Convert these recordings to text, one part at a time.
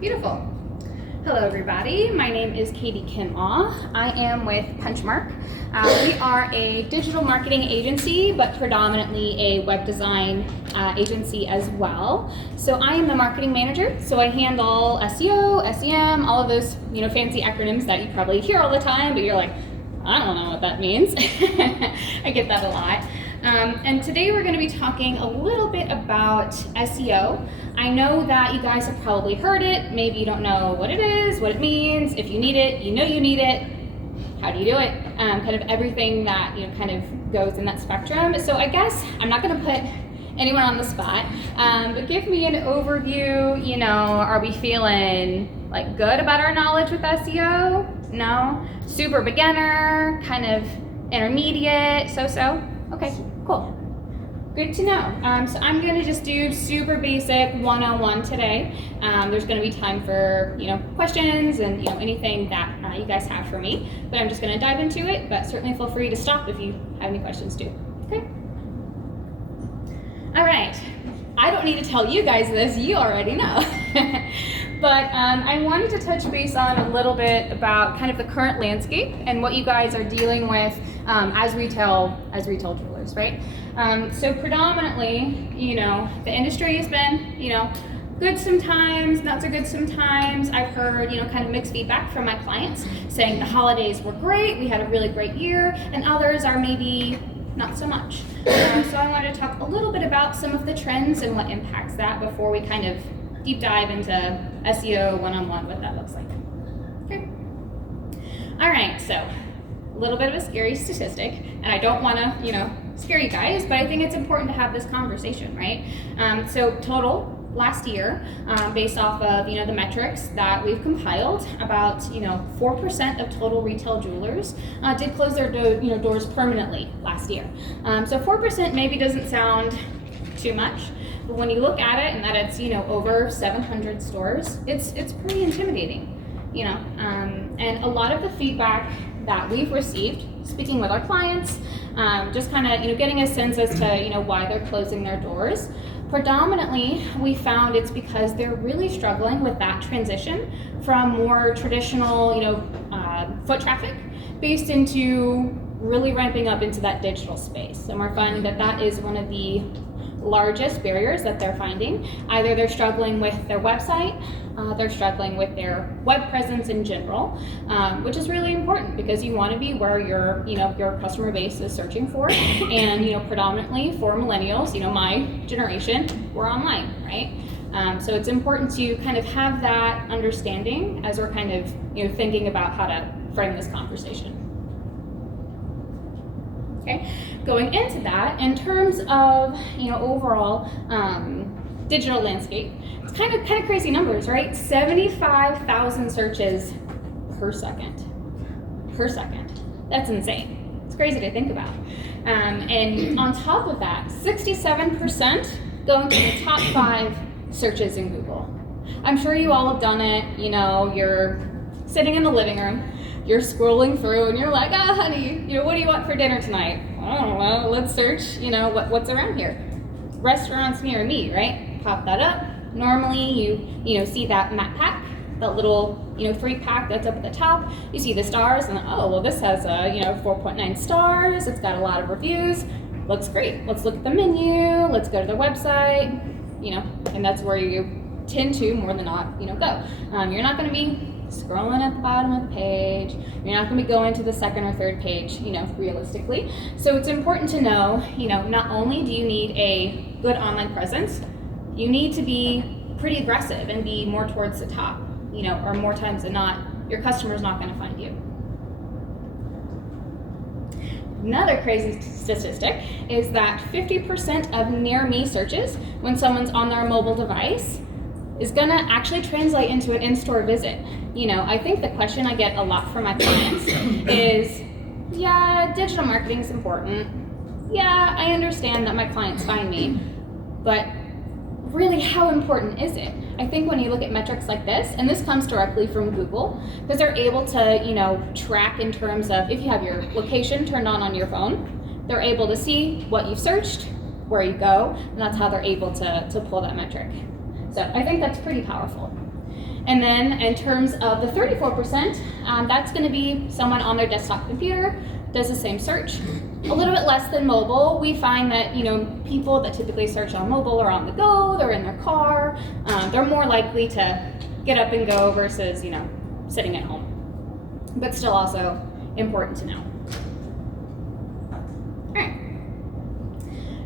Beautiful. Hello everybody, my name is Katie Kinlaw. I am with Punchmark. We are a digital marketing agency, but predominantly a web design agency as well. So I am the marketing manager, so I handle SEO, SEM, all of those fancy acronyms that you probably hear all the time, but you're like, I don't know what that means. I get that a lot. And today we're going to be talking a little bit about SEO. I know that you guys have probably heard it. Maybe you don't know what it is, what it means. If you need it, you know you need it. How do you do it? Kind of everything that kind of goes in that spectrum. So I guess I'm not going to put anyone on the spot, but give me an overview. Are we feeling like good about our knowledge with SEO? No? Super beginner, kind of intermediate, so? Okay, cool. Good to know. So I'm going to just do super basic 101 today. There's going to be time for questions and anything that you guys have for me. But I'm just going to dive into it. But certainly feel free to stop if you have any questions too. Okay. All right. I don't need to tell you guys this. You already know. But I wanted to touch base on a little bit about kind of the current landscape and what you guys are dealing with as retail jewelers, right? So predominantly, the industry has been, good sometimes, not so good sometimes. I've heard, kind of mixed feedback from my clients saying the holidays were great, we had a really great year, and others are maybe not so much. So I wanted to talk a little bit about some of the trends and what impacts that before we kind of deep dive into SEO one-on-one, what that looks like. Okay. All right, so a little bit of a scary statistic, and I don't want to, scare you guys, but I think it's important to have this conversation, right? So total last year, based off of the metrics that we've compiled, about 4% of total retail jewelers did close their doors permanently last year. So 4% maybe doesn't sound too much, but when you look at it and that it's over 700 stores, it's pretty intimidating, and a lot of the feedback that we've received, speaking with our clients, just kind of getting a sense as to why they're closing their doors. Predominantly, we found it's because they're really struggling with that transition from more traditional, foot traffic based into really ramping up into that digital space. And we're finding that that is one of the largest barriers that they're finding. Either they're struggling with their website, they're struggling with their web presence in general, which is really important because you want to be where your customer base is searching for. And predominantly for millennials, my generation, we're online, right? So it's important to kind of have that understanding as we're kind of thinking about how to frame this conversation. Okay, going into that, in terms of overall digital landscape, it's kind of crazy numbers, right? 75,000 searches per second. That's insane. It's crazy to think about. And on top of that, 67% going to the top 5 searches in Google. I'm sure you all have done it. You're sitting in the living room. You're scrolling through and you're like, honey, what do you want for dinner tonight? I don't know, let's search, what's around here. Restaurants near me, right? Pop that up. Normally you see that map pack, that little 3-pack that's up at the top. You see the stars and this has 4.9 stars. It's got a lot of reviews. Looks great. Let's look at the menu. Let's go to their website. And that's where you tend to more than not go. You're not going to be scrolling at the bottom of the page. You're not going to be going to the second or third page, realistically. So it's important to know, not only do you need a good online presence, you need to be pretty aggressive and be more towards the top, or more times than not, your customer's not going to find you. Another crazy statistic is that 50% of near me searches when someone's on their mobile device is going to actually translate into an in-store visit. I think the question I get a lot from my clients is, yeah, digital marketing is important. Yeah, I understand that my clients find me, but really how important is it? I think when you look at metrics like this, and this comes directly from Google, because they're able to, track in terms of if you have your location turned on your phone, they're able to see what you've searched, where you go, and that's how they're able to pull that metric. So I think that's pretty powerful. And then in terms of the 34%, that's going to be someone on their desktop computer, does the same search. A little bit less than mobile. We find that, you know, people that typically search on mobile are on the go, they're in their car, they're more likely to get up and go versus, you know, sitting at home. But still also important to know. All right.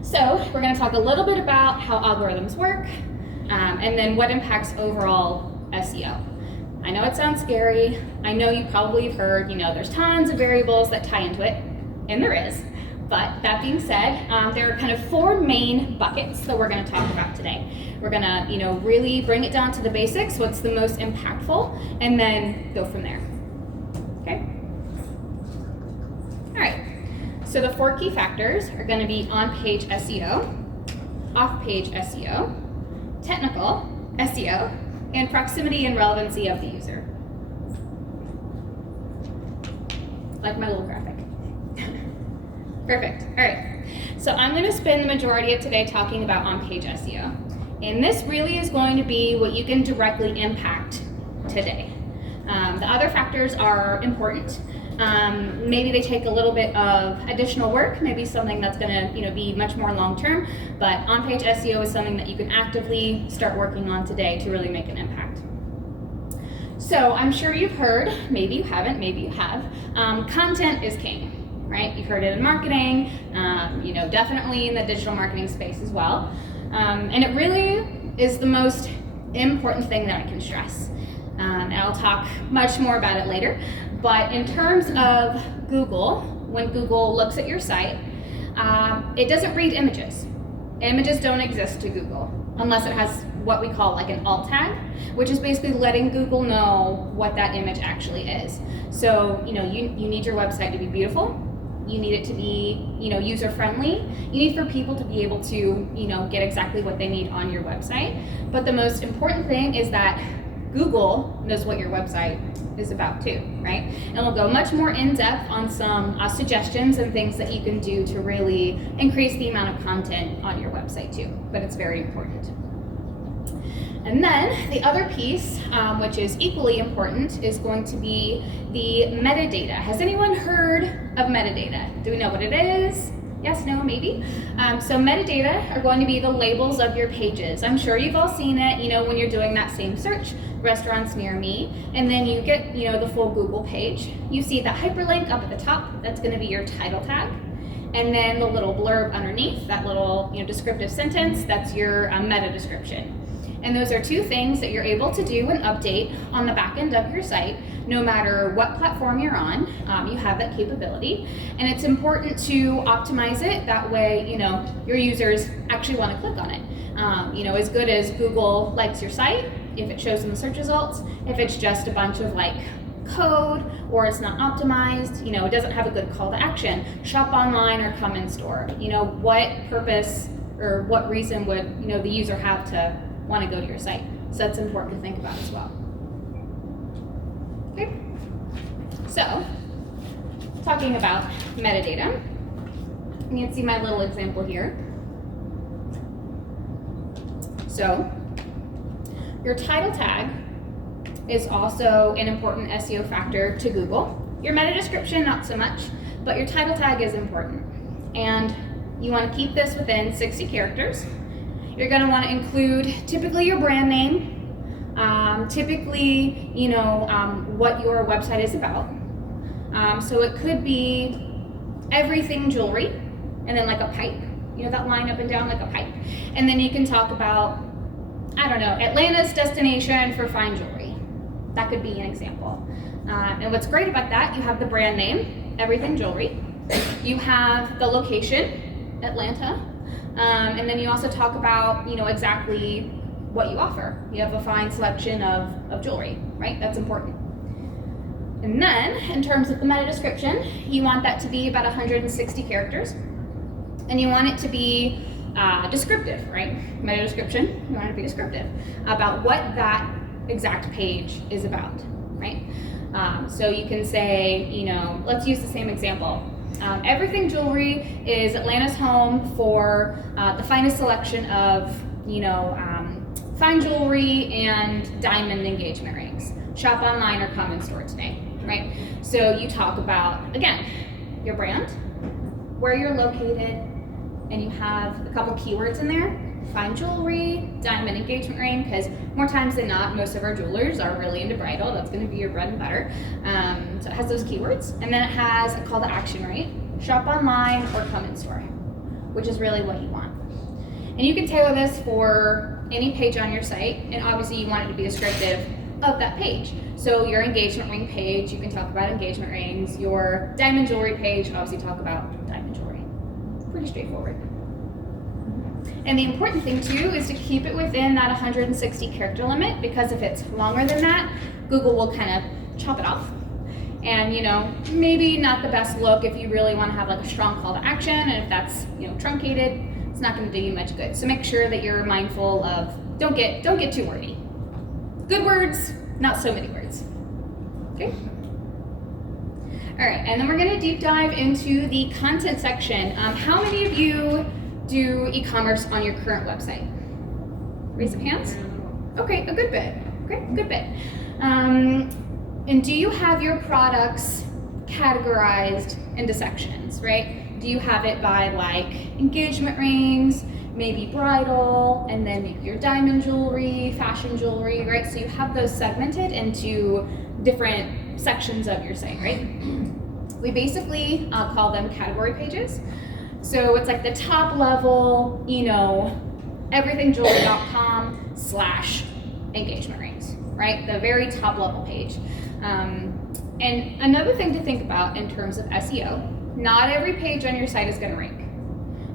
So we're going to talk a little bit about how algorithms work, and then what impacts overall SEO. I know it sounds scary. I know you probably have heard, you know, there's tons of variables that tie into it, and there is. But that being said, there are kind of 4 main buckets that we're going to talk about today. We're going to, you know, really bring it down to the basics, what's the most impactful, and then go from there. Okay? All right. So the 4 key factors are going to be on-page SEO, off-page SEO, technical SEO, and proximity and relevancy of the user. Like my little graphic. Perfect. All right. So I'm going to spend the majority of today talking about on-page SEO. And this really is going to be what you can directly impact today. The other factors are important. Maybe they take a little bit of additional work, maybe something that's going to, you know, be much more long-term, but on-page SEO is something that you can actively start working on today to really make an impact. So I'm sure you've heard, maybe you haven't, maybe you have, content is king, right? You've heard it in marketing, you know, definitely in the digital marketing space as well. And it really is the most important thing that I can stress. And I'll talk much more about it later. But in terms of Google, when Google looks at your site, it doesn't read images. Images don't exist to Google unless it has what we call like an alt tag, which is basically letting Google know what that image actually is. So, you know, you need your website to be beautiful. You need it to be, you know, user-friendly. You need for people to be able to, you know, get exactly what they need on your website. But the most important thing is that Google knows what your website is about too, right? And we'll go much more in depth on some suggestions and things that you can do to really increase the amount of content on your website too, but it's very important. And then the other piece, which is equally important, is going to be the metadata. Has anyone heard of metadata? Do we know what it is? Yes, no, maybe? So metadata are going to be the labels of your pages. I'm sure you've all seen it, you know, when you're doing that same search, restaurants near me, and then you get, you know, the full Google page. You see the hyperlink up at the top, that's going to be your title tag. And then the little blurb underneath, that little, you know, descriptive sentence, that's your meta description. And those are 2 things that you're able to do and update on the back end of your site, no matter what platform you're on. You have that capability. And it's important to optimize it. That way, you know, your users actually want to click on it. You know, as good as Google likes your site, if it shows in the search results, if it's just a bunch of like code or it's not optimized, you know, it doesn't have a good call to action, shop online or come in store. You know, what purpose or what reason would, you know, the user have to want to go to your site? So that's important to think about as well. Okay, so talking about metadata, you can see my little example here. So your title tag is also an important SEO factor to Google. Your meta description, not so much, but your title tag is important. And you want to keep this within 60 characters. You're going to want to include typically your brand name, typically, you know, what your website is about. So it could be everything jewelry, and then like a pipe, you know, that line up and down like a pipe. And then you can talk about, I don't know, Atlanta's destination for fine jewelry. That could be an example. And what's great about that, you have the brand name, everything jewelry. You have the location, Atlanta. And then you also talk about, you know, exactly what you offer. You have a fine selection of jewelry, right? That's important. And then, in terms of the meta description, you want that to be about 160 characters. And you want it to be descriptive, right? Meta description, you want it to be descriptive about what that exact page is about, right? So you can say, you know, let's use the same example. Everything Jewelry is Atlanta's home for the finest selection of, you know, fine jewelry and diamond engagement rings. Shop online or come in store today, right? So you talk about, again, your brand, where you're located, and you have a couple keywords in there. Fine jewelry, diamond engagement ring, because more times than not, most of our jewelers are really into bridal. That's going to be your bread and butter. So it has those keywords, and then it has a call to action, right? Shop online or come in store, which is really what you want. And you can tailor this for any page on your site, and obviously you want it to be descriptive of that page. So your engagement ring page, you can talk about engagement rings. Your diamond jewelry page, obviously talk about diamond jewelry. Pretty straightforward. And the important thing too is to keep it within that 160 character limit, because if it's longer than that, Google will kind of chop it off. And maybe not the best look if you really want to have like a strong call to action, and if that's truncated, it's not going to do you much good. So make sure that you're mindful of don't get too wordy. Good words, not so many words. Okay. All right, and then we're going to deep dive into the content section. How many of you do e-commerce on your current website? Raise of hands. Okay, a good bit. Okay, good bit. And do you have your products categorized into sections, right? Do you have it by like engagement rings, maybe bridal, and then maybe your diamond jewelry, fashion jewelry, right? So you have those segmented into different sections of your site, right? We basically call them category pages. So it's like the top level, everythingjewelry.com/engagement rings, right? The very top level page. And another thing to think about in terms of SEO, not every page on your site is going to rank.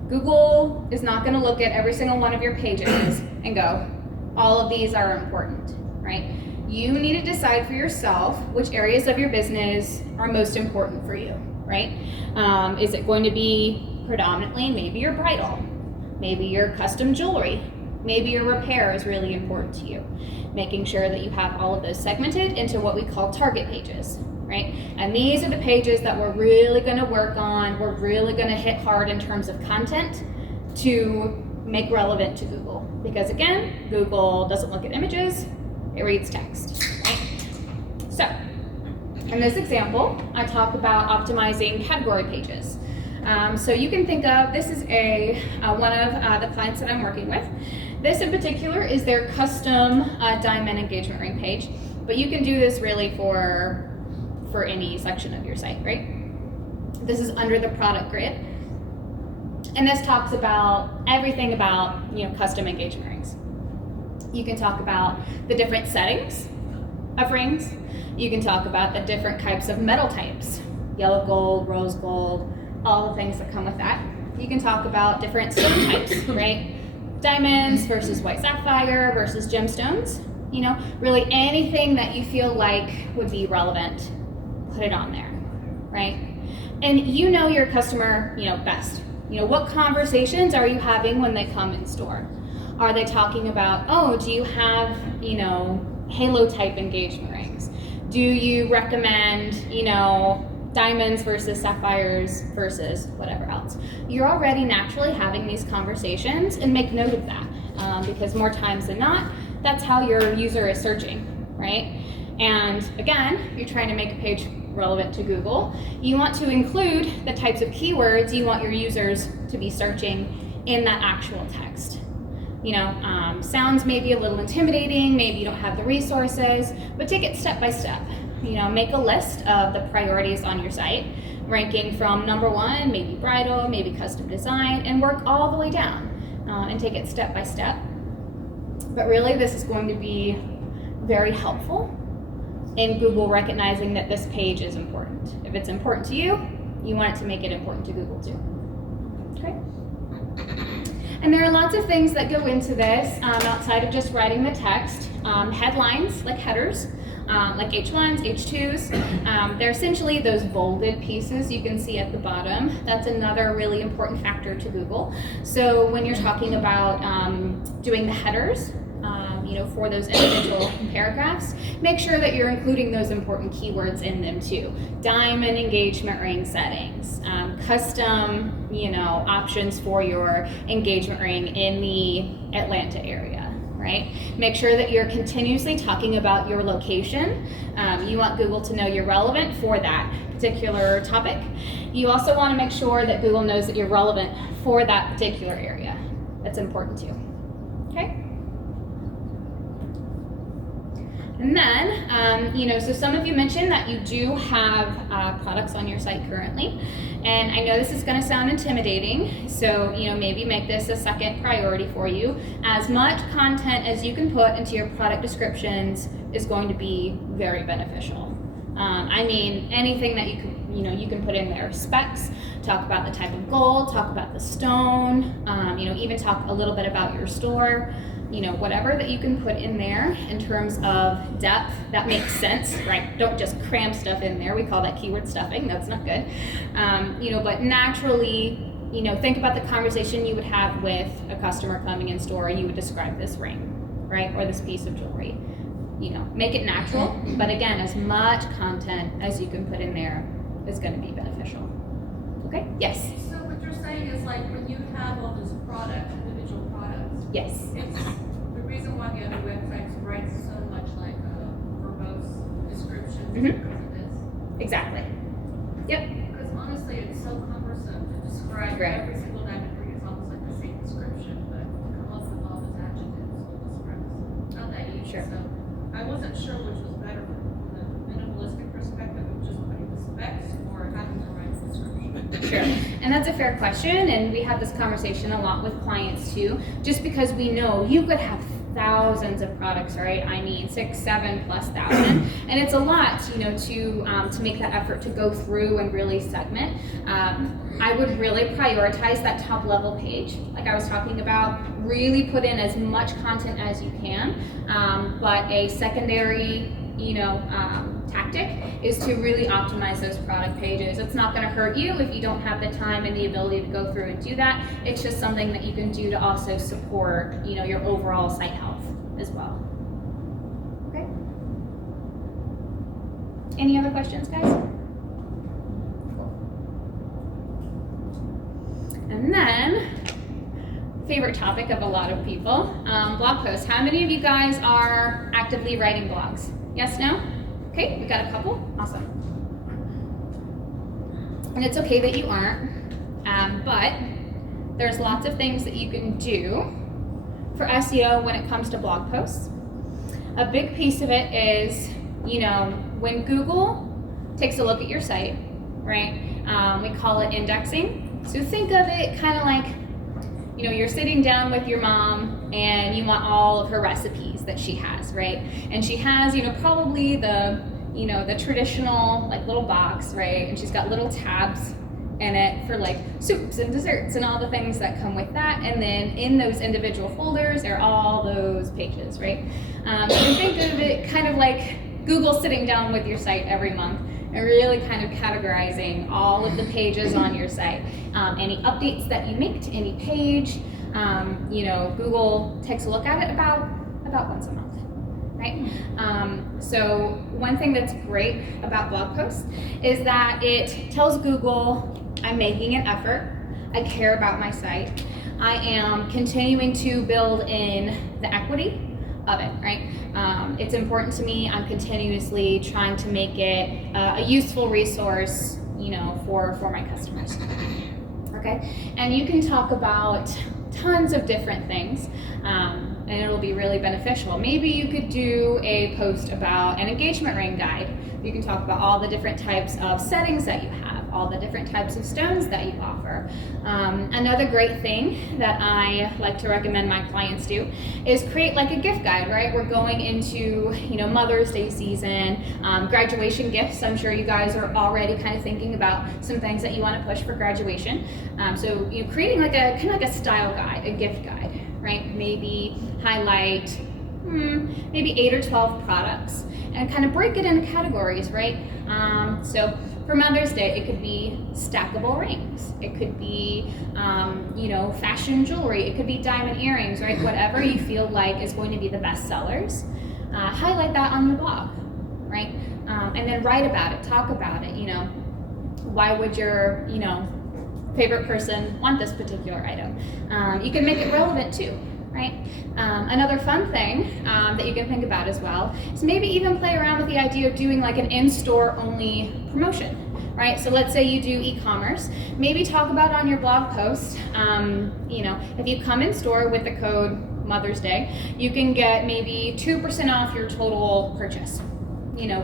Google is not going to look at every single one of your pages and go, all of these are important, right? You need to decide for yourself which areas of your business are most important for you, right? Is it going to be predominantly maybe your bridal, maybe your custom jewelry, maybe your repair is really important to you? Making sure that you have all of those segmented into what we call target pages, right? And these are the pages that we're really going to work on, we're really going to hit hard in terms of content to make relevant to Google. Because again, Google doesn't look at images, it reads text, right? So, in this example, I talk about optimizing category pages. So you can think of, this is one of the clients that I'm working with. This in particular is their custom diamond engagement ring page, but you can do this really for any section of your site, right? This is under the product grid. And this talks about everything about, custom engagement rings. You can talk about the different settings of rings. You can talk about the different types of metal types, yellow gold, rose gold, all the things that come with that. You can talk about different stone types, right? Diamonds versus white sapphire versus gemstones. Really anything that you feel like would be relevant, put it on there, right? And your customer, best. What conversations are you having when they come in store? Are they talking about, oh, do you have, halo type engagement rings? Do you recommend, diamonds versus sapphires versus whatever else? You're already naturally having these conversations, and make note of that because more times than not, that's how your user is searching, right? And again, you're trying to make a page relevant to Google. You want to include the types of keywords you want your users to be searching in that actual text. Sounds maybe a little intimidating, maybe you don't have the resources, but take it step by step. Make a list of the priorities on your site, ranking from number 1, maybe bridal, maybe custom design, and work all the way down and take it step by step. But really, this is going to be very helpful in Google recognizing that this page is important. If it's important to you, you want it to make it important to Google too. Okay? And there are lots of things that go into this outside of just writing the text. Headlines, like headers, like H1s, H2s. They're essentially those bolded pieces you can see at the bottom. That's another really important factor to Google. So when you're talking about doing the headers, for those individual paragraphs, make sure that you're including those important keywords in them too. Diamond engagement ring settings, custom, options for your engagement ring in the Atlanta area, right? right? Make sure that you're continuously talking about your location. You want Google to know you're relevant for that particular topic. You also want to make sure that Google knows that you're relevant for that particular area. That's important too, okay? And then, so some of you mentioned that you do have products on your site currently. And I know this is going to sound intimidating, so maybe make this a second priority for you. As much content as you can put into your product descriptions is going to be very beneficial. I mean, anything that you can put in there. Specs, talk about the type of gold, talk about the stone, even talk a little bit about your store. Whatever that you can put in there in terms of depth that makes sense, right? Don't just cram stuff in there. We call that keyword stuffing. That's not good. But naturally, think about the conversation you would have with a customer coming in store. You would describe this ring, right? Or this piece of jewelry. Make it natural. But again, as much content as you can put in there is going to be beneficial. Okay? Yes? So what you're saying is like when you have all this product, individual products. Yes. It's the reason why the other websites write so much like verbose descriptions because of this. Exactly. Yep. Because honestly, it's so cumbersome to describe every single diamond ring. It's almost like the same description, but to come up with all those adjectives to describe it. Not that easy. Sure. So I wasn't sure which was better from the minimalistic perspective of just putting the specs or having the right description. Sure, and that's a fair question, and we have this conversation a lot with clients too, just because we know you could have thousands of products, right? I mean, 6, 7 plus thousand, and it's a lot, to make that effort to go through and really segment. I would really prioritize that top level page, like I was talking about. Really put in as much content as you can, but a secondary, tactic is to really optimize those product pages. It's not going to hurt you if you don't have the time and the ability to go through and do that. It's just something that you can do to also support, your overall site health as well. Okay. Any other questions, guys? And then, favorite topic of a lot of people, blog posts. How many of you guys are actively writing blogs? Yes, no? Okay, we got a couple. Awesome. And it's okay that you aren't, but there's lots of things that you can do for SEO when it comes to blog posts. A big piece of it is, when Google takes a look at your site, right? We call it indexing. So think of it kind of like, you're sitting down with your mom and you want all of her recipes that she has, right? And she has, probably the traditional like little box, right? And she's got little tabs in it for like soups and desserts and all the things that come with that. And then in those individual folders are all those pages, right? So think of it kind of like Google sitting down with your site every month and really kind of categorizing all of the pages on your site. Any updates that you make to any page, Google takes a look at it about once a month, right? So one thing that's great about blog posts is that it tells Google, I'm making an effort, I care about my site, I am continuing to build in the equity of it, right? It's important to me. I'm continuously trying to make it a useful resource, for my customers. Okay, and you can talk about tons of different things, and it'll be really beneficial. Maybe you could do a post about an engagement ring guide. You can talk about all the different types of settings that you have, all the different types of stones that you offer. Another great thing that I like to recommend my clients do is create like a gift guide, right? We're going into, Mother's Day season, graduation gifts. I'm sure you guys are already kind of thinking about some things that you want to push for graduation. So creating like a kind of like a style guide, a gift guide, right? Maybe highlight maybe 8 or 12 products and kind of break it into categories, right? So for Mother's Day, it could be stackable rings. It could be, fashion jewelry. It could be diamond earrings, right? Whatever you feel like is going to be the best sellers. Highlight that on the blog, right? And then write about it, talk about it, Why would your, favorite person want this particular item? You can make it relevant too, right? Another fun thing that you can think about as well is maybe even play around with the idea of doing like an in-store only promotion, right? So let's say you do e-commerce, maybe talk about on your blog post, if you come in store with the code Mother's Day, you can get maybe 2% off your total purchase.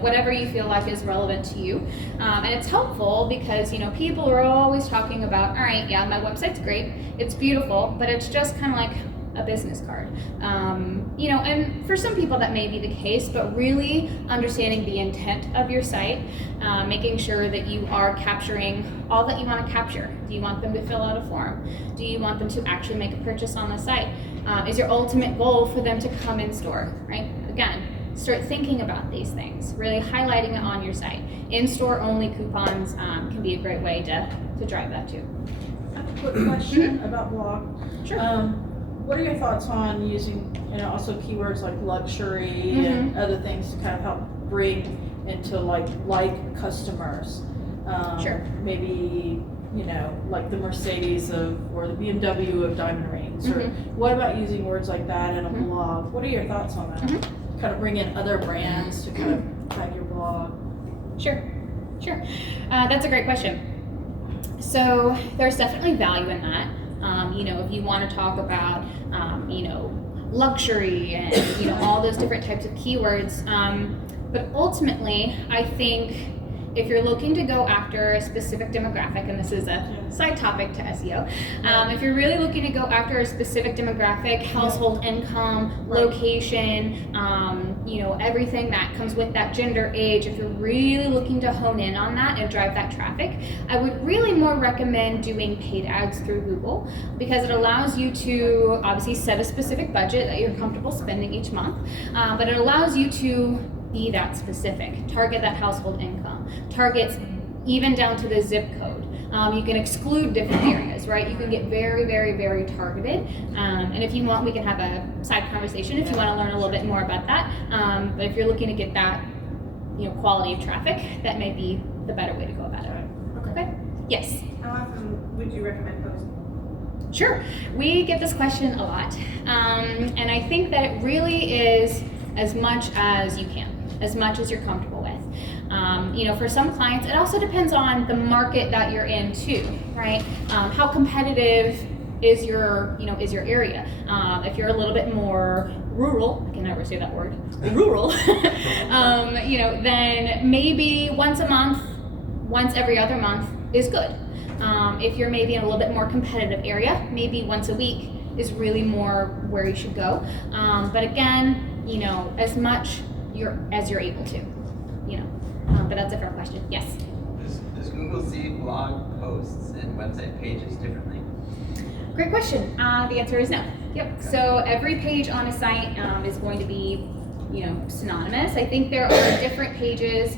Whatever you feel like is relevant to you. And it's helpful because, people are always talking about, all right, yeah, my website's great, it's beautiful, but it's just kind of like a business card. And for some people that may be the case, but really understanding the intent of your site, making sure that you are capturing all that you want to capture. Do you want them to fill out a form? Do you want them to actually make a purchase on the site? Is your ultimate goal for them to come in store, right? Again, start thinking about these things, really highlighting it on your site. In-store only coupons can be a great way to drive that too. I have a quick question about blog. Sure. What are your thoughts on using, also keywords like luxury and other things to kind of help bring into like customers? Sure. Maybe, like the Mercedes or the BMW of diamond rings. Or what about using words like that in a blog? What are your thoughts on that? Kind of bring in other brands to kind of tag your blog. Sure. That's a great question. So there's definitely value in that. If you want to talk about, luxury and, all those different types of keywords. But ultimately, I think if you're looking to go after a specific demographic, and this is a side topic to SEO, if you're really looking to go after a specific demographic, household income, location, everything that comes with that, gender, age, if you're really looking to hone in on that and drive that traffic, I would really more recommend doing paid ads through Google, because it allows you to obviously set a specific budget that you're comfortable spending each month, but it allows you to be that specific, target that household income, targets even down to the zip code. You can exclude different areas, right? You can get very, very, very targeted. And if you want, we can have a side conversation if you want to learn a little bit more about that. But if you're looking to get that, quality of traffic, that may be the better way to go about it. Okay? Yes? How often would you recommend posting? Sure. We get this question a lot. And I think that it really is as much as you can, as much as you're comfortable with. For some clients, it also depends on the market that you're in too, right? How competitive is your area? If you're a little bit more rural, I can never say that word, rural, then maybe once a month, once every other month is good. If you're maybe in a little bit more competitive area, maybe once a week is really more where you should go. But again, as much as you're able to, but that's a fair question. Yes? Does Google see blog posts and website pages differently? Great question. The answer is no. Yep. Okay. So every page on a site is going to be, synonymous. I think there are different pages.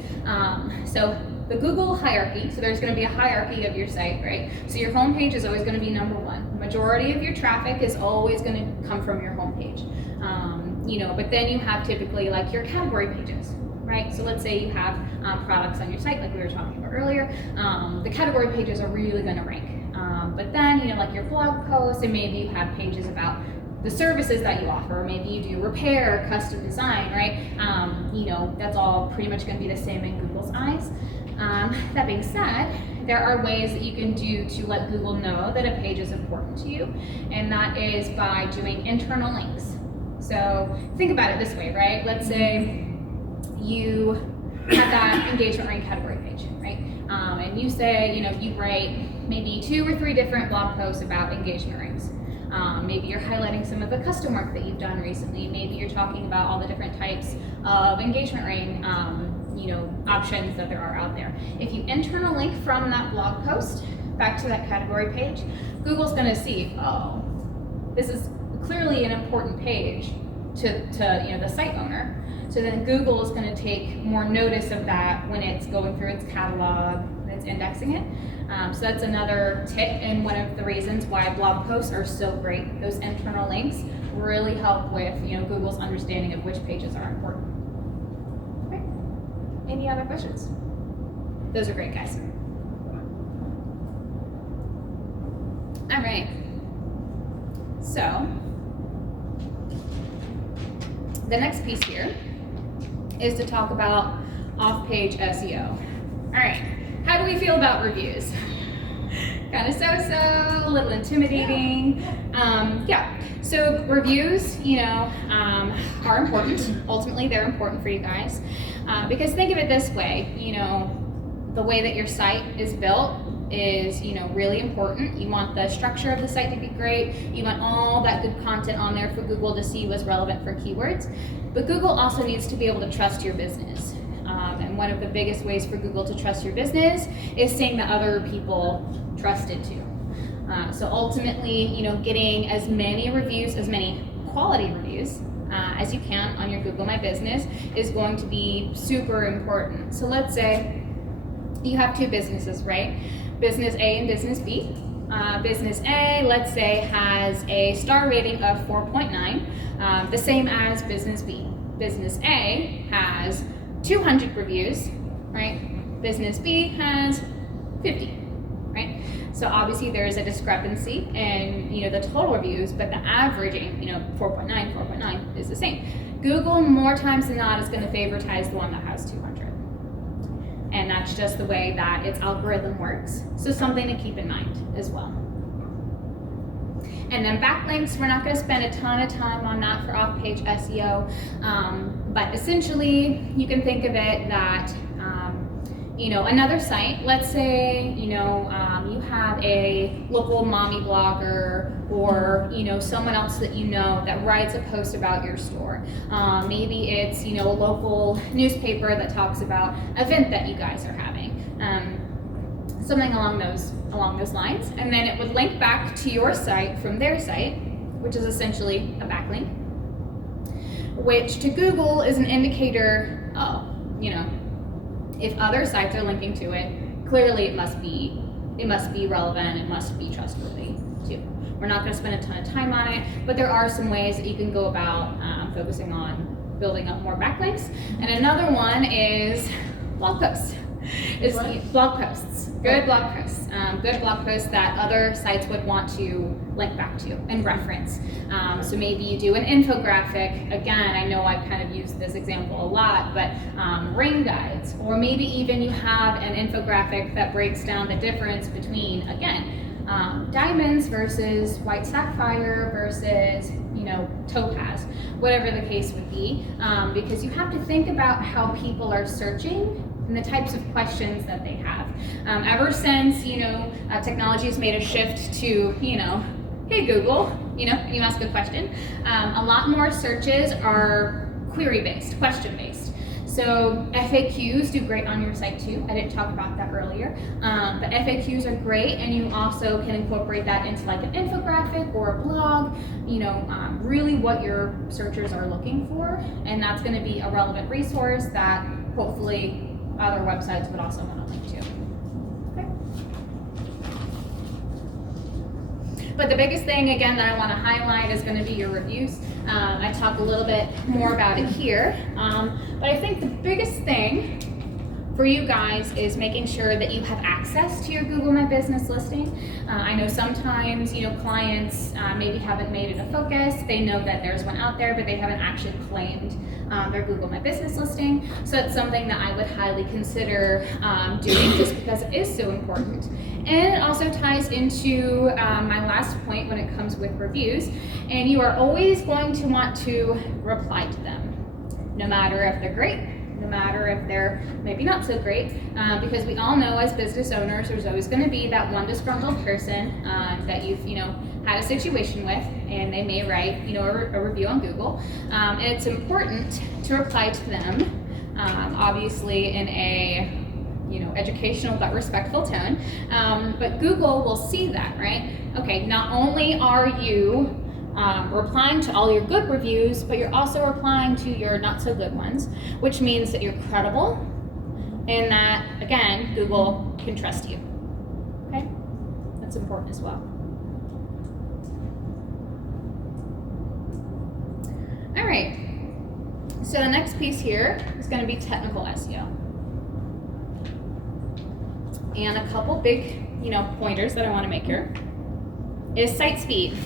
So the Google hierarchy, so there's going to be a hierarchy of your site, right? So your home page is always going to be number one. The majority of your traffic is always going to come from your home page. But then you have typically like your category pages, right? So let's say you have products on your site like we were talking about earlier. The category pages are really going to rank. But then, like your blog posts, and maybe you have pages about the services that you offer. Maybe you do repair, custom design, right? That's all pretty much going to be the same in Google's eyes. That being said, there are ways that you can do to let Google know that a page is important to you, and that is by doing internal links. So think about it this way, right? Let's say you have that engagement ring category page, right? And you say, you write maybe 2 or 3 different blog posts about engagement rings. Maybe you're highlighting some of the custom work that you've done recently. Maybe you're talking about all the different types of engagement ring, options that there are out there. If you internal link from that blog post back to that category page, Google's going to see, oh, this is clearly an important page to the site owner. So then Google is going to take more notice of that when it's going through its catalog, when it's indexing it. So that's another tip, and one of the reasons why blog posts are so great. Those internal links really help with Google's understanding of which pages are important. Okay. Any other questions? Those are great, guys. All right. So The next piece here is to talk about off-page SEO. All right, how do we feel about reviews? Kind of so-so, a little intimidating. Yeah, so reviews, are important. Ultimately, they're important for you guys. Because think of it this way, the way that your site is built is, really important. You want the structure of the site to be great. You want all that good content on there for Google to see what's relevant for keywords. But Google also needs to be able to trust your business. And one of the biggest ways for Google to trust your business is seeing that other people trust it too. So ultimately, getting as many reviews, as many quality reviews as you can on your Google My Business is going to be super important. So let's say you have two businesses, right? Business A and Business B. Business A, let's say, has a star rating of 4.9, the same as Business B. Business A has 200 reviews, right? Business B has 50, right? So obviously there is a discrepancy in, the total reviews, but the averaging, 4.9 is the same. Google, more times than not, is going to favorize the one that has 200. And that's just the way that its algorithm works. So something to keep in mind as well. And then backlinks, we're not going to spend a ton of time on that for off-page SEO, but essentially you can think of it that, another site, let's say, you have a local mommy blogger or, someone else that that writes a post about your store. Maybe it's, a local newspaper that talks about an event that you guys are having. Something along those lines, and then it would link back to your site from their site, which is essentially a backlink, which to Google is an indicator. If other sites are linking to it, clearly it must be relevant. It must be trustworthy too. We're not going to spend a ton of time on it, but there are some ways that you can go about focusing on building up more backlinks. And another one is blog posts. Blog posts. Good blog posts. Good blog posts that other sites would want to link back to and reference. So maybe you do an infographic. Again, I know I've kind of used this example a lot, but ring guides. Or maybe even you have an infographic that breaks down the difference between, again, diamonds versus white sapphire versus, topaz, whatever the case would be. Because you have to think about how people are searching and the types of questions that they have. Ever since, technology has made a shift to, hey Google, you ask a question. A lot more searches are query-based, question-based. So FAQs do great on your site too. I didn't talk about that earlier. But FAQs are great, and you also can incorporate that into like an infographic or a blog, really what your searchers are looking for. And that's gonna be a relevant resource that hopefully other websites would also want to link to. Okay. But the biggest thing, again, that I want to highlight is going to be your reviews. I talk a little bit more about it here, but I think the biggest thing for you guys is making sure that you have access to your Google My Business listing. I know sometimes, clients maybe haven't made it a focus. They know that there's one out there, but they haven't actually claimed their Google My Business listing. So it's something that I would highly consider doing just because it is so important. And it also ties into my last point when it comes with reviews. And you are always going to want to reply to them, no matter if they're great, no matter if they're maybe not so great, because we all know as business owners, there's always going to be that one disgruntled person that you've had a situation with, and they may write a review on Google, and it's important to reply to them, obviously in a educational but respectful tone, but Google will see that, right? Okay, not only are you replying to all your good reviews, but you're also replying to your not so good ones, which means that you're credible and that, again, Google can trust you. Okay? That's important as well. All right. So the next piece here is going to be technical SEO. And a couple big, pointers that I want to make here is site speed.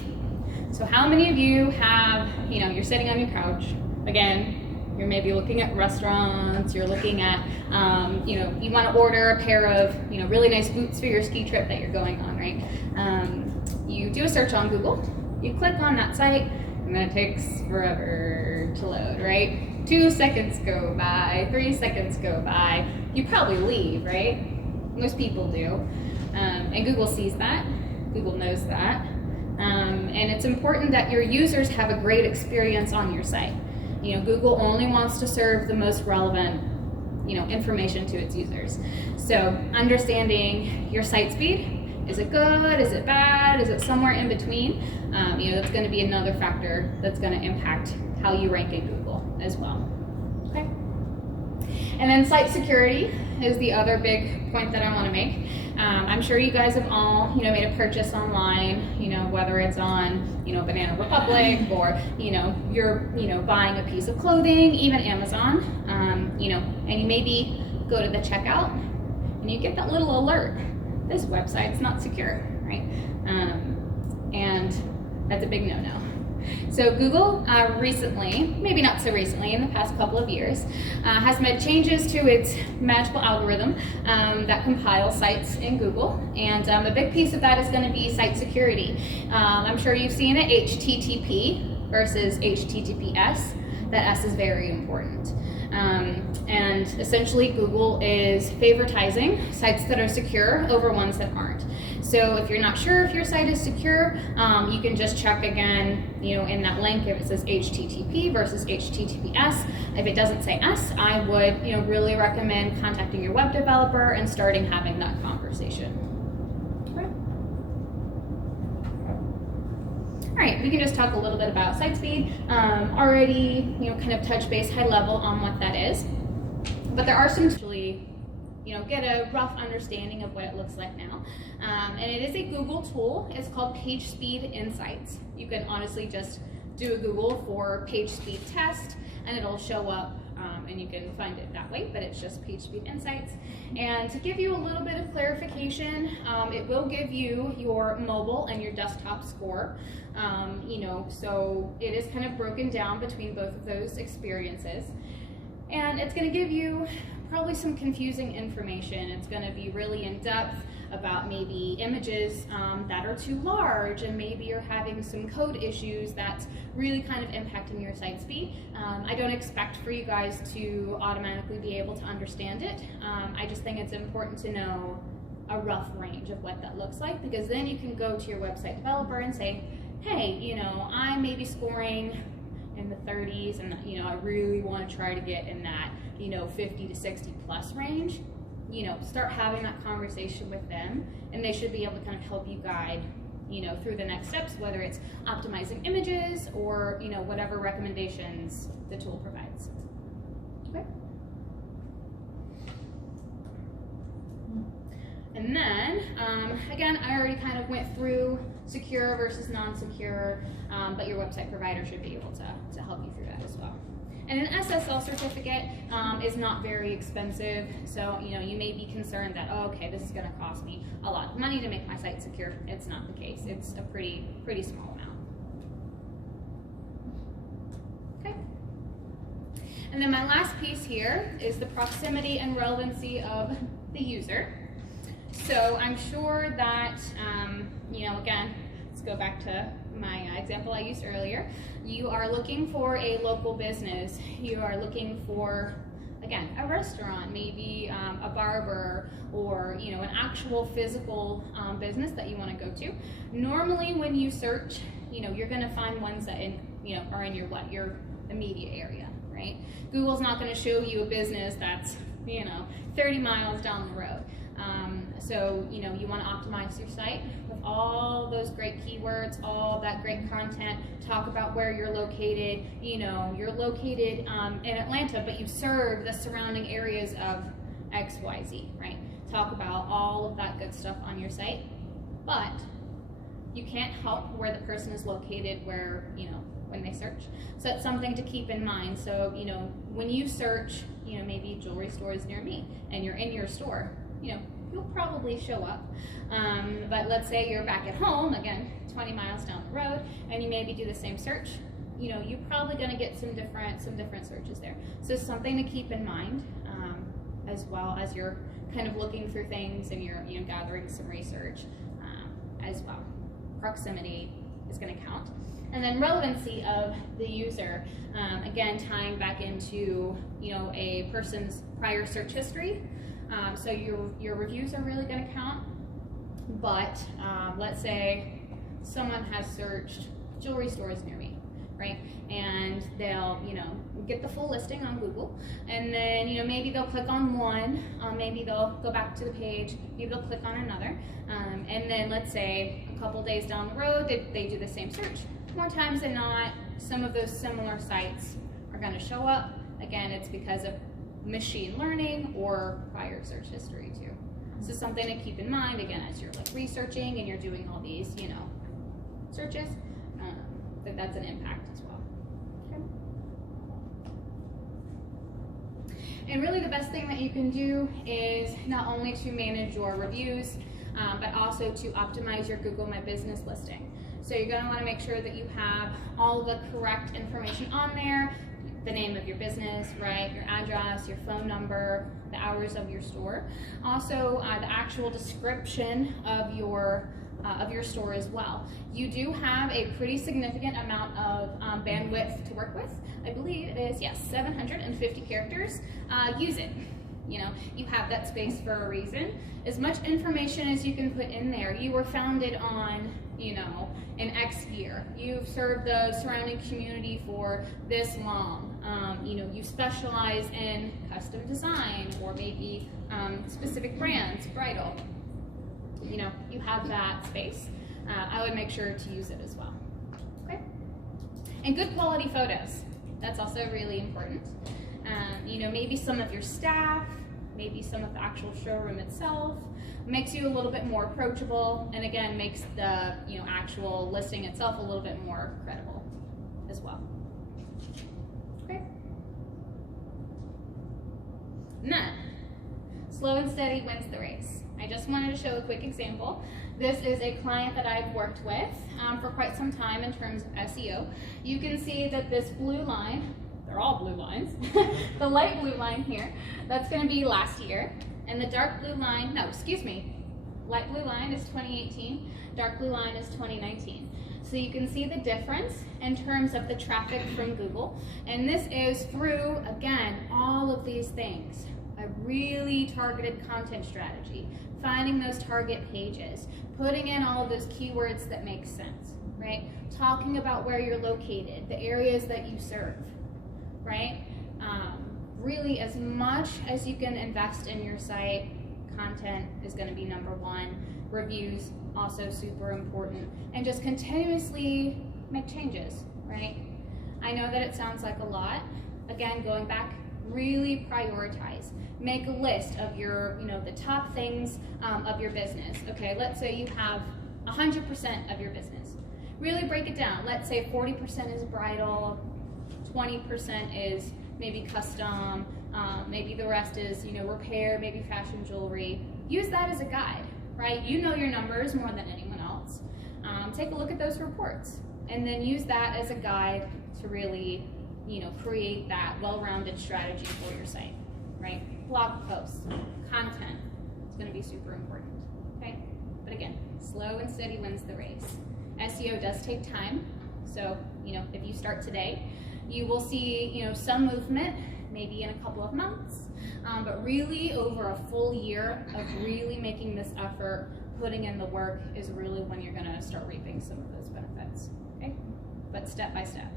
So how many of you have, you're sitting on your couch, again, you're maybe looking at restaurants, you're looking at, you want to order a pair of, really nice boots for your ski trip that you're going on, right? You do a search on Google, you click on that site, and then it takes forever to load, right? 2 seconds go by, 3 seconds go by, you probably leave, right? Most people do. And Google sees that, Google knows that. And it's important that your users have a great experience on your site. Google only wants to serve the most relevant, information to its users. So understanding your site speed, is it good, is it bad, is it somewhere in between? That's going to be another factor that's going to impact how you rank in Google as well. Okay. And then site security is the other big point that I want to make. I'm sure you guys have all, made a purchase online, whether it's on, Banana Republic or, you're, buying a piece of clothing, even Amazon, and you maybe go to the checkout and you get that little alert. This website's not secure, right? And that's a big no-no. So Google recently, maybe not so recently, in the past couple of years, has made changes to its magical algorithm that compiles sites in Google. And a big piece of that is going to be site security. I'm sure you've seen it, HTTP versus HTTPS. That S is very important. And essentially Google is favoritizing sites that are secure over ones that aren't. So if you're not sure if your site is secure, you can just check again, in that link if it says HTTP versus HTTPS. If it doesn't say S, I would, really recommend contacting your web developer and starting having that conversation. All right, we can just talk a little bit about site speed. Already, kind of touch base high level on what that is. But there are some actually, get a rough understanding of what it looks like now. And it is a Google tool. It's called Page Speed Insights. You can honestly just do a Google for page speed test and it'll show up and you can find it that way, but it's just Page Speed Insights. And to give you a little bit of clarification, it will give you your mobile and your desktop score. So it is kind of broken down between both of those experiences. And it's going to give you probably some confusing information. It's going to be really in depth about maybe images that are too large, and maybe you're having some code issues that's really kind of impacting your site speed. I don't expect for you guys to automatically be able to understand it. I just think it's important to know a rough range of what that looks like, because then you can go to your website developer and say, hey, I may be scoring in the 30s and I really want to try to get in that 50 to 60 plus range. Start having that conversation with them, and they should be able to kind of help you guide through the next steps, whether it's optimizing images or whatever recommendations the tool provides. Okay. And then again, I already kind of went through secure versus non-secure, but your website provider should be able to help you through that as well. And an SSL certificate is not very expensive, so you may be concerned that, oh, okay, this is going to cost me a lot of money to make my site secure. It's not the case. It's a pretty small amount. Okay. And then my last piece here is the proximity and relevancy of the user. So I'm sure that again, let's go back to my example I used earlier. You are looking for a local business. You are looking for, again, a restaurant, maybe a barber, or an actual physical business that you want to go to. Normally, when you search, you're going to find ones that are in your immediate area, right? Google's not going to show you a business that's 30 miles down the road. So you want to optimize your site with all those great keywords, all that great content. Talk about where you're located. You're located in Atlanta, but you serve the surrounding areas of XYZ, right? Talk about all of that good stuff on your site, but you can't help where the person is located when they search. So that's something to keep in mind. So when you search, maybe jewelry stores near me, and you're in your store, you'll probably show up. But let's say you're back at home, again, 20 miles down the road, and you maybe do the same search. you know, you're probably going to get some different searches there. So something to keep in mind, as well as you're kind of looking through things and you're, you know, gathering some research, as well. Proximity is going to count. And then relevancy of the user, again, tying back into, you know, a person's prior search history. So your reviews are really going to count. But let's say someone has searched jewelry stores near me, right? And they'll, you know, get the full listing on Google, and then, you know, maybe they'll click on one, maybe they'll go back to the page, maybe they'll click on another, and then let's say a couple days down the road, they do the same search. More times than not, some of those similar sites are going to show up. Again, it's because of machine learning or prior search history too. So something to keep in mind, again, as you're like researching and you're doing all these, you know, searches, that's an impact as well. Okay. And really the best thing that you can do is not only to manage your reviews, but also to optimize your Google My Business listing. So you're going to want to make sure that you have all the correct information on there, the name of your business, right, your address, your phone number, the hours of your store. Also, the actual description of your store as well. You do have a pretty significant amount of bandwidth to work with. I believe it is, yes, 750 characters. Use it. You know, you have that space for a reason. As much information as you can put in there. You were founded on, you know, in X year. You've served the surrounding community for this long. You know, you specialize in custom design or maybe specific brands, bridal. You know, you have that space. I would make sure to use it as well. Okay? And good quality photos. That's also really important. You know, maybe some of your staff, maybe some of the actual showroom itself, makes you a little bit more approachable, and again, makes the, you know, actual listing itself a little bit more credible as well. Okay. Then, slow and steady wins the race. I just wanted to show a quick example. This is a client that I've worked with for quite some time in terms of SEO. You can see that this blue line, they're all blue lines, the light blue line here, that's going to be last year, and the dark blue line, no, excuse me, light blue line is 2018, dark blue line is 2019. So you can see the difference in terms of the traffic from Google, and this is through, again, all of these things. A really targeted content strategy, finding those target pages, putting in all of those keywords that make sense, right? Talking about where you're located, the areas that you serve, right? Really, as much as you can invest in your site, content is going to be number one. Reviews, also super important. And just continuously make changes, right? I know that it sounds like a lot. Again, going back, really prioritize. Make a list of your, you know, the top things of your business. Okay, let's say you have 100% of your business. Really break it down. Let's say 40% is bridal, 20% is maybe custom, maybe the rest is, you know, repair, maybe fashion jewelry. Use that as a guide, right? You know your numbers more than anyone else. Take a look at those reports and then use that as a guide to really, you know, create that well-rounded strategy for your site, right? Blog posts, content, it's going to be super important, okay? But again, slow and steady wins the race. SEO does take time, so, you know, if you start today, you will see, you know, some movement, maybe in a couple of months, but really over a full year of really making this effort, putting in the work is really when you're going to start reaping some of those benefits, okay? But step by step.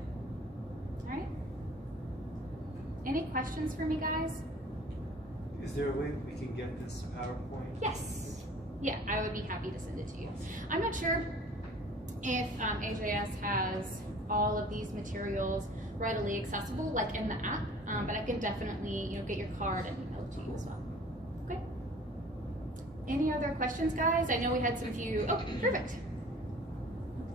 All right? Any questions for me, guys? Is there a way we can get this PowerPoint? Yes. Yeah, I would be happy to send it to you. I'm not sure if AJS has all of these materials readily accessible, like in the app, but I can definitely, you know, get your card and email it to you as well. Okay. Any other questions, guys? I know we had some few. Oh, perfect.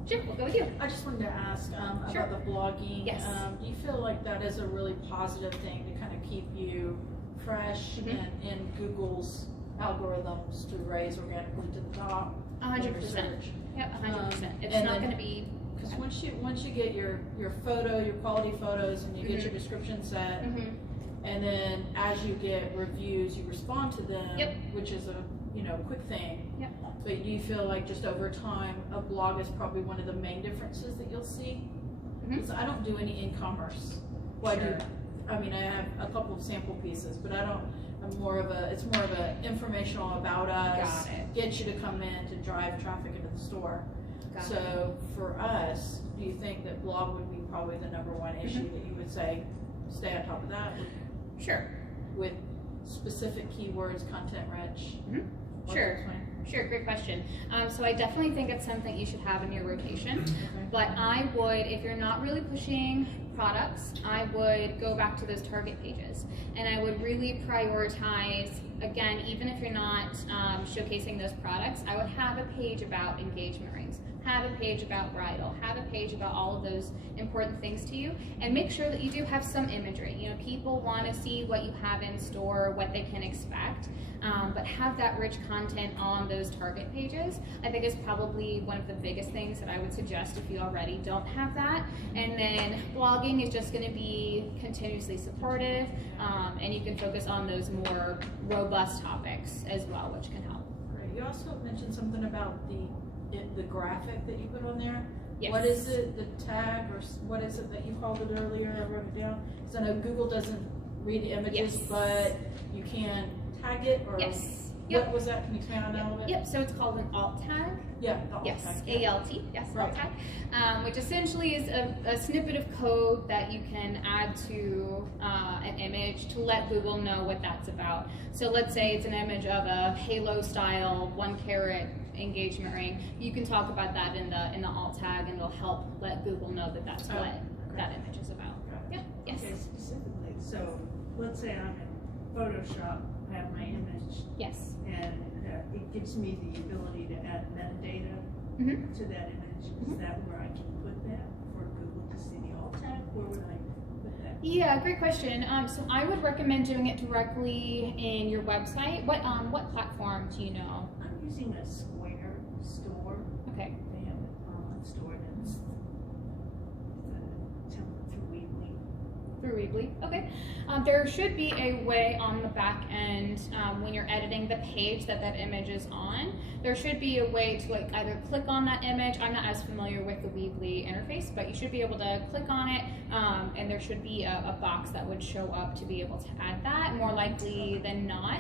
Sure, we'll go with you. I just wanted to ask Sure. about the blogging. Yes. Do you feel like that is a really positive thing to kind of keep you fresh Mhm. and in Google's algorithms to raise organically to the top? 100%. in your search? Yep, 100%. It's and not then- going to be Because once you get your photo, your quality photos, and you get your description set, and then as you get reviews, you respond to them, which is a quick thing. But you feel like just over time, a blog is probably one of the main differences that you'll see. Because I don't do any e-commerce. Well, I mean, I have a couple of sample pieces, but I don't. It's more of a informational about us, get you to come in to drive traffic into the store. So for us, do you think that blog would be probably the number one issue that you would say, stay on top of that? Sure. With specific keywords, content rich? Sure, great question. So I definitely think it's something you should have in your rotation. But I would, if you're not really pushing products, I would go back to those target pages. And I would really prioritize, again, even if you're not showcasing those products, I would have a page about engagement rings, have a page about bridal, have a page about all of those important things to you, and make sure that you do have some imagery. You know, people want to see what you have in store, what they can expect, but have that rich content on those target pages. I think is probably one of the biggest things that I would suggest if you already don't have that. And then blogging is just going to be continuously supportive, and you can focus on those more robust topics as well, which can help. Great. You also mentioned something about the graphic that you put on there. Yes. What is it, the tag, or what is it that you called it earlier? I wrote it down. Because I know Google doesn't read images, but you can tag it, or what was that? Can you expand on that a little bit? So it's called an alt tag. The alt tag. ALT, alt tag, which essentially is a snippet of code that you can add to an image to let Google know what that's about. So let's say it's an image of a halo style 1 carat engagement ring. You can talk about that in the alt tag, and it'll help let Google know that that's what that image is about. Yes. Okay, specifically. So let's say I'm in Photoshop, I have my image. Yes. And it gives me the ability to add metadata to that image. Is that where I can put that for Google to see the alt tag? Where would I put that? Yeah, great question. So I would recommend doing it directly in your website. What platform do you know? I'm using a Square store. Okay. They have an online store that's template through Weebly. Through Weebly. Okay. There should be a way on the back end when you're editing the page that image is on. There should be a way to either click on that image. I'm not as familiar with the Weebly interface, but you should be able to click on it, and there should be a box that would show up to be able to add that, more likely than not.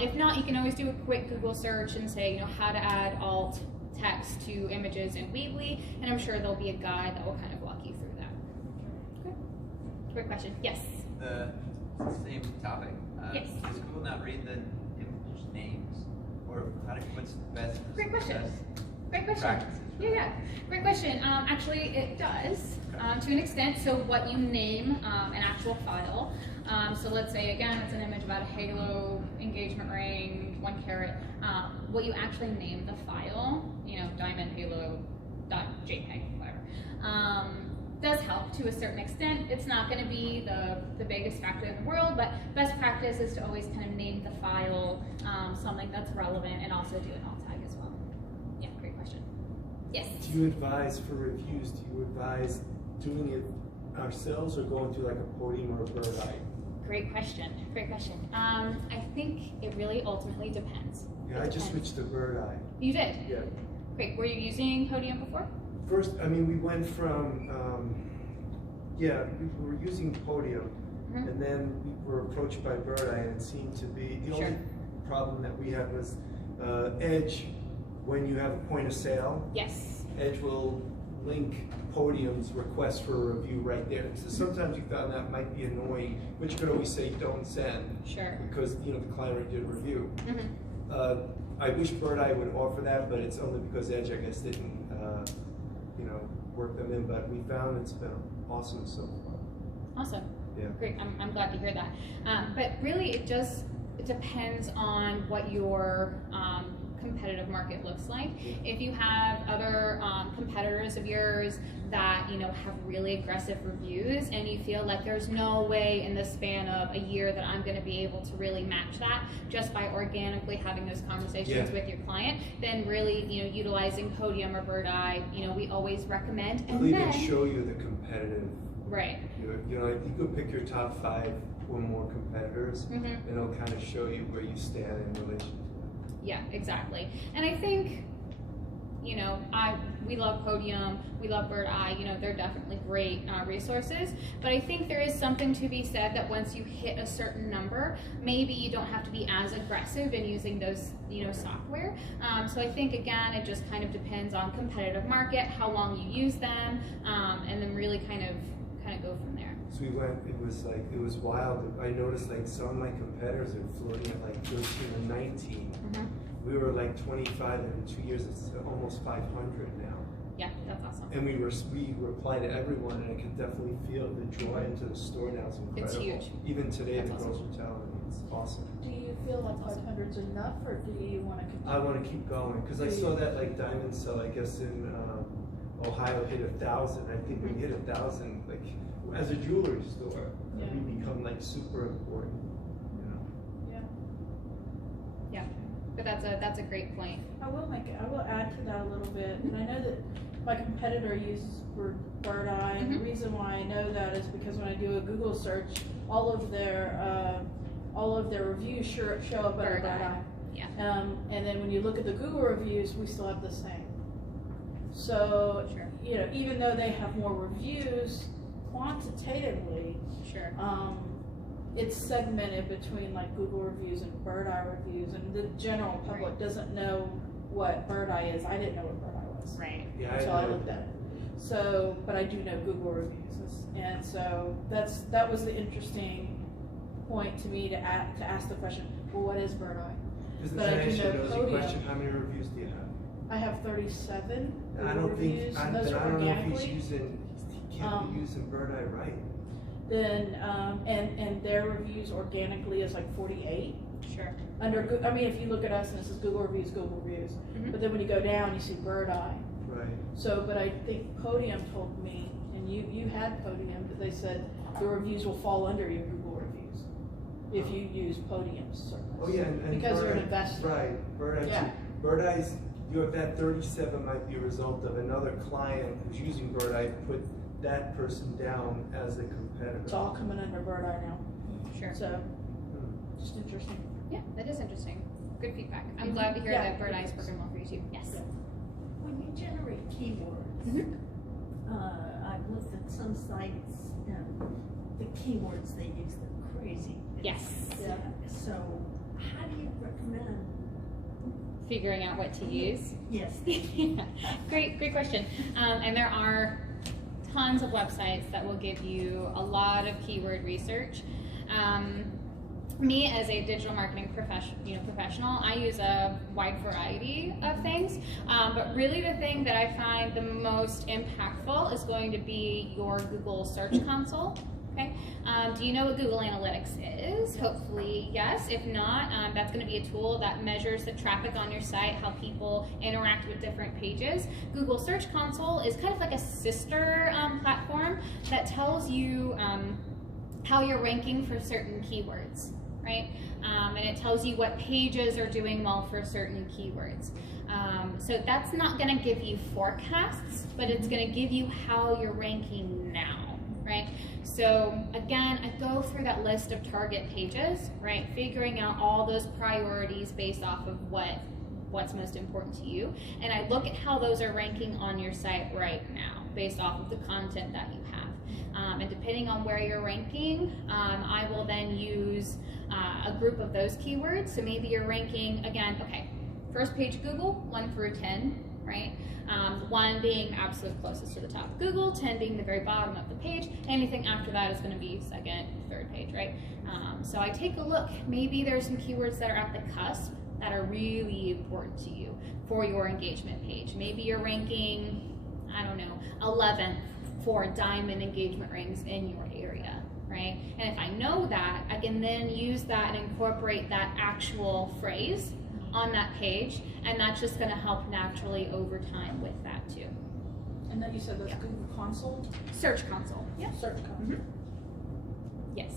If not, you can always do a quick Google search and say, how to add alt text to images in Weebly, and I'm sure there'll be a guide that will kind of walk you through that. Okay. Great question. Yes. The same topic. Yes. Does Google not read the image names, or what's the best? Great question. Great question. Practices? Yeah. Great question. Actually, it does to an extent. So what you name an actual file. So let's say again, it's an image about a halo engagement ring, 1 carat. What you actually name the file, diamond halo .jpeg, whatever. Does help to a certain extent. It's not going to be the biggest factor in the world, but best practice is to always kind of name the file something that's relevant, and also do an alt tag as well. Yeah, great question. Yes. Do you advise for reviews? Do you advise doing it ourselves or going through like a Podium or a Bird Eye? Great question. Great question. I think it really ultimately depends. Yeah, I just switched to Bird Eye. You did? Yeah. Great. Were you using Podium before? First, we went from, we were using Podium, and then we were approached by Bird Eye, and it seemed to be, the only problem that we had was Edge, when you have a point of sale, Yes. Edge will link Podium's request for a review right there. So sometimes you found that might be annoying, but you could always say don't send, Sure. because the client already did a review. Mm-hmm. I wish Bird Eye would offer that, but it's only because Edge, I guess, didn't work them in, but we found it's been awesome so far. Awesome. Yeah. Great. I'm glad to hear that. But really, it depends on what your competitive market looks like. If you have other competitors of yours that, you know, have really aggressive reviews and you feel like there's no way in the span of a year that I'm going to be able to really match that just by organically having those conversations with your client, then really, you know, utilizing Podium or Bird Eye, you know, we always recommend. It'll even show you the competitive. Right. You know, you could pick your top 5 or more competitors, and it'll kind of show you where you stand in relation to them. Yeah, exactly. And I think, you know, we love Podium, we love Bird Eye, you know, they're definitely great resources, but I think there is something to be said that once you hit a certain number, maybe you don't have to be as aggressive in using those, you know, software. So I think, again, it just kind of depends on competitive market, how long you use them, and then really kind of go from there. So we went, it was wild. I noticed like some of my competitors are floating at like 13 or 19. We were like 25, and in 2 years it's almost 500 now. Yeah, that's awesome. And we reply to everyone, and I could definitely feel the joy into the store now. It's incredible. It's huge. Even today, That's the girls awesome. were telling me it's awesome. Do you feel like 500's enough, or do you want to continue? I want to keep going because I saw that like Diamond Cell, I guess in Ohio hit 1,000. I think when we hit 1,000, like as a jewelry store, we become like super important. You know. Yeah, but that's a great point. I will add to that a little bit, and I know that my competitor uses Bird Eye, and the reason why I know that is because when I do a Google search, all of their reviews show up under Bird Eye. Yeah. And then when you look at the Google reviews, we still have the same. So, you know, even though they have more reviews quantitatively, it's segmented between like Google reviews and Bird Eye reviews, and the general public doesn't know what Bird Eye is. I didn't know what Bird Eye was. Right. Yeah, Until I looked at it. So, but I do know Google reviews, and so that was the interesting point to me to ask the question. Well, what is Bird Eye? Because But I do know the Podium. question, how many reviews do you have? I have 37 And I don't reviews, think, and those I are don't know if organically. he can't be using Bird Eye right. Then and their reviews organically is like 48. Sure. I mean, if you look at us and it says Google reviews, but then when you go down, you see Bird Eye. Right. So, but I think Podium told me, and you had Podium, but they said the reviews will fall under your Google reviews if you use Podium's service. Oh yeah, and because Bird they're an Eye- investor. Right. Bird Eye. Yeah. Bird Eye's, that 37 might be a result of another client who's using Bird Eye put that person down as a competitor. It's all coming under Bird Eye now. Sure. So, just interesting. Yeah, that is interesting. Good feedback. I'm glad to hear that Bird Eye is working well for you too. Yes. When you generate keywords, I've looked at some sites and the keywords they use, they're crazy. Yes. Yeah. So how do you recommend? Figuring out what to use. Yes. Yeah. Great question. And there are tons of websites that will give you a lot of keyword research. Me as a digital marketing professional, I use a wide variety of things, but really the thing that I find the most impactful is going to be your Google Search Console. Okay. Do you know what Google Analytics is? Hopefully, yes. If not, that's going to be a tool that measures the traffic on your site, how people interact with different pages. Google Search Console is kind of like a sister platform that tells you how you're ranking for certain keywords, right? And it tells you what pages are doing well for certain keywords. So that's not going to give you forecasts, but it's going to give you how you're ranking now, right? So again, I go through that list of target pages, right? Figuring out all those priorities based off of what's most important to you. And I look at how those are ranking on your site right now based off of the content that you have. And depending on where you're ranking, I will then use a group of those keywords. So maybe you're ranking, again, okay, first page Google, 1 through 10, right? 1 being absolute closest to the top of Google, 10 being the very bottom of the page. Anything after that is going to be second, third page, right? So I take a look. Maybe there's some keywords that are at the cusp that are really important to you for your engagement page. Maybe you're ranking, I don't know, 11th for diamond engagement rings in your area, right? And if I know that, I can then use that and incorporate that actual phrase on that page, and that's just going to help naturally over time with that too. And then you said that's Google Console? Search Console. Yeah. Search Console. Yes.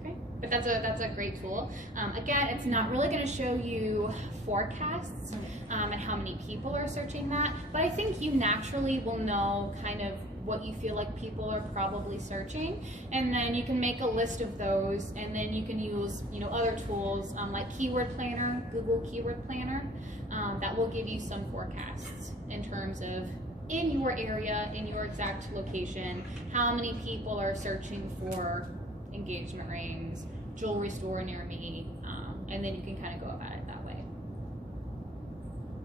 Okay. But that's a great tool. Again, it's not really going to show you forecasts and how many people are searching that, but I think you naturally will know kind of what you feel like people are probably searching, and then you can make a list of those, and then you can use other tools like Keyword Planner, Google Keyword Planner, that will give you some forecasts in terms of in your area, in your exact location, how many people are searching for engagement rings, jewelry store near me, and then you can kind of go about it that way.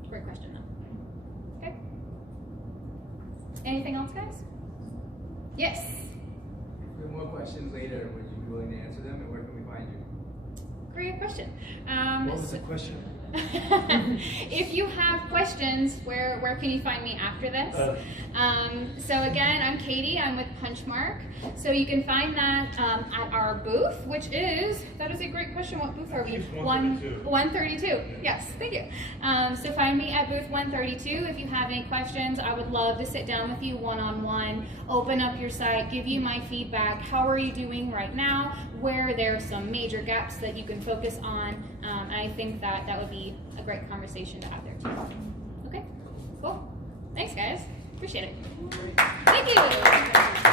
Great question though. Okay. Anything else, guys? Yes. If we have more questions later, would you be willing to answer them, and where can we find you? Great question. What was the question? If you have questions, where can you find me after this? So again, I'm Katie. I'm with Punchmark. So you can find that at our booth, that is a great question. What booth are we? 132. Yes, thank you. So find me at booth 132. If you have any questions, I would love to sit down with you one-on-one, open up your site, give you my feedback. How are you doing right now? Where there are some major gaps that you can focus on. I think that would be a great conversation to have there too. Okay, cool. Thanks, guys. Appreciate it. Thank you.